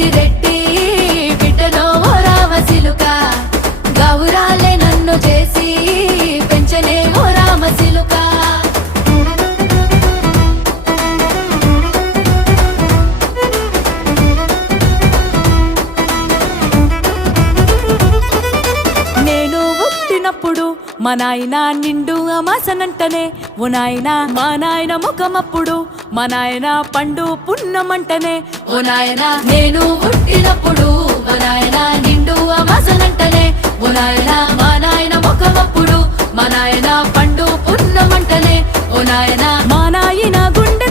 పెద్దిరెడ్డి బిడ్డలో ఓ రామసిలుక గౌరాలే నన్ను చేసి పెంచనే ఓ రామసిలుక నేను పుట్టినప్పుడు మా నాయన నిండు అమాసనంటనే ఓ నాయన మా నాయన ముఖమప్పుడు మా నాయన పండు పున్నమంటనే ఓ నాయన నేను పుట్టినప్పుడు మా నాయన నిండు అమాసనంటనే ఓ నాయన మా నాయన ముఖమప్పుడు మా నాయన పండు పున్నమంటనే ఓ నాయన మా నాయన గుండె